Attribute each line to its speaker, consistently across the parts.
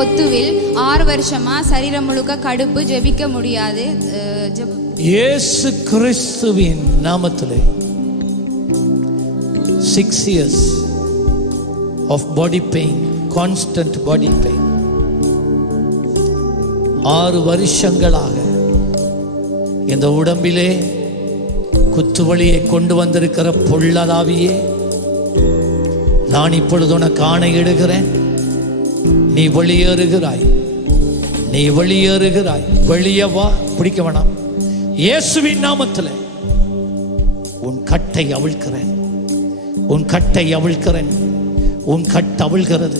Speaker 1: பொத்துவில் ஆறு வருஷமா சரீரம் முழுக்க கடுப்பு ஜெபிக்க முடியாது.
Speaker 2: இயேசு கிறிஸ்துவின் நாமத்தில் six years of body pain constant body pain ஆறு வருஷங்களாக இந்த உடம்பிலே குத்துவழியை கொண்டு வந்திருக்கிற பொள்ளதாவியே நான் இப்பொழுது உனக்கு ஆணையிடுகிறேன். நீ வெளியேறுகிறாய். நீ வெளியேறுகிறாய். வெளியே வா. பிடிக்க வேணாம். இயேசுவின் நாமத்தில் உன் கட்டை அவிழ்க்கிறேன். உன் கட்டை அவிழ்க்கிறேன். உன் கட்டு அவிழ்கிறது.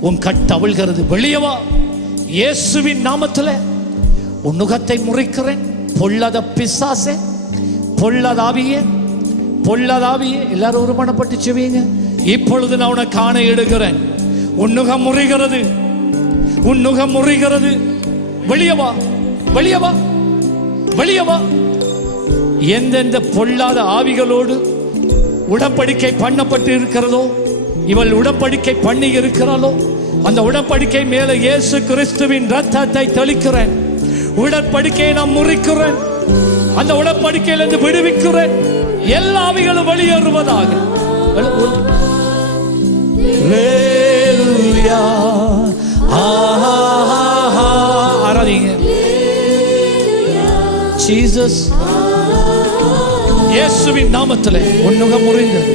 Speaker 2: உன் கட்டு அவிழ்கிறது. வெளியே வா. இயேசுவின் நாமத்தில் உன் நுகத்தை முறிக்கிறேன். பொல்லாத பிசாசே பொல்லதாவியே பொல்லதாவியே எல்லாரும் ஒருமனப்பட்டு செவியுங்க. இப்பொழுது நான் உனக்கு காண எடுக்கிறேன் உன்னுகம் முறிகிறது. உன்னுகம் முறிகிறது. வெளியவா வெளியவா வெளியவா எந்தெந்த பொல்லாத ஆவிகளோடு உடன்படிக்கை பண்ணப்பட்டு இருக்கிறதோ இவள் உடன்படிக்கை பண்ணி இருக்கிறாளோ அந்த உடன்படிக்கை மேல இயேசு கிறிஸ்துவின் ரத்தத்தை தெளிக்கிறேன். உடன்படிக்கையை நான் முறிக்கிறேன். அந்த உடன்படிக்கையிலிருந்து விடுவிக்கிறேன். எல்லா ஆவிகளும் வெளியேறுவதாக. Hallelujah. ஆராதிங்க. ஜீசஸ் இயேசுவின் நாமத்தில் உன்னுகம் முறிந்தது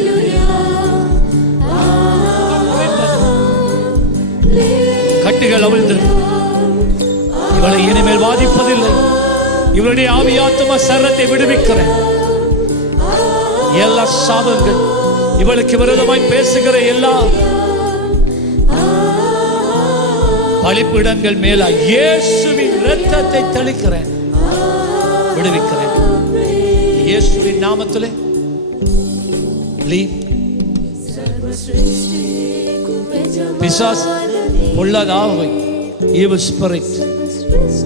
Speaker 2: கட்டுகள் அவிழ்ந்தது இவளை இனிமேல் பாதிப்பதில்லை இவளுடைய ஆவியாத்ம சரத்தை விடுவிக்கிறேன். எல்லா சாபங்கள் இவளுக்கு விரோதமாய் பேசுகிற எல்லா பழிப்பிடங்கள் மேலா இயேசுவின் இரத்தத்தை தெளிக்கிறேன். விடுவிக்கிறேன். இயேசுவின் நாமத்திலே பிசாஸ் பொல்லாதாவை ஈவல் ஸ்பிரிட்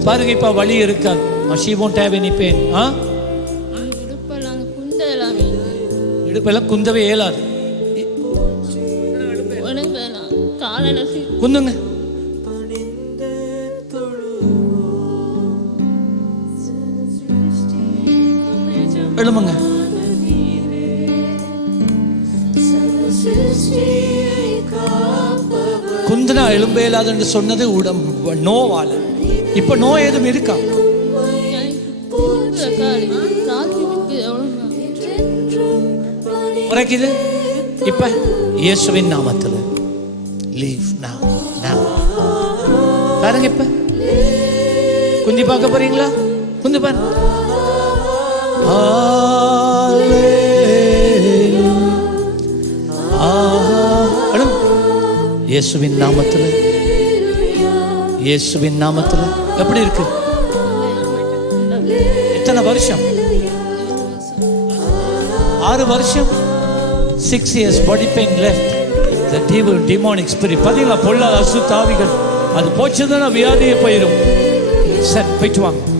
Speaker 2: பாருங்க இப்ப வழி இருக்காது. she won't have any pain ஆ?
Speaker 3: இடுப்பெல்லாம்
Speaker 2: குந்தவே இயலாது. குந்துங்க. எழுமுங்க குந்தனா எலும்பே இயலாது என்று சொன்னது உடம்பு நோவால. இப்ப நோய் ஏதும் இருக்கா? உரைக்குது? இப்ப இயேசுவின் நாமத்தில். லீவ் நான் பாருங்க இப்ப. குந்தி பார்க்க போறீங்களா? குந்தி பாருங்க. இயேசுவின் நாமத்துல. இயேசுவின் நாமத்தில். எப்படி இருக்கு? எத்தனை வருஷம்? ஆறு வருஷம்? Six years body pain left the devil demonic spirit பார்த்தீங்களா பொல்லாத அசுத்தாவிகள் அது போச்சுன்னா வியாதியை போயிடும் சரி போயிட்டு வாங்க.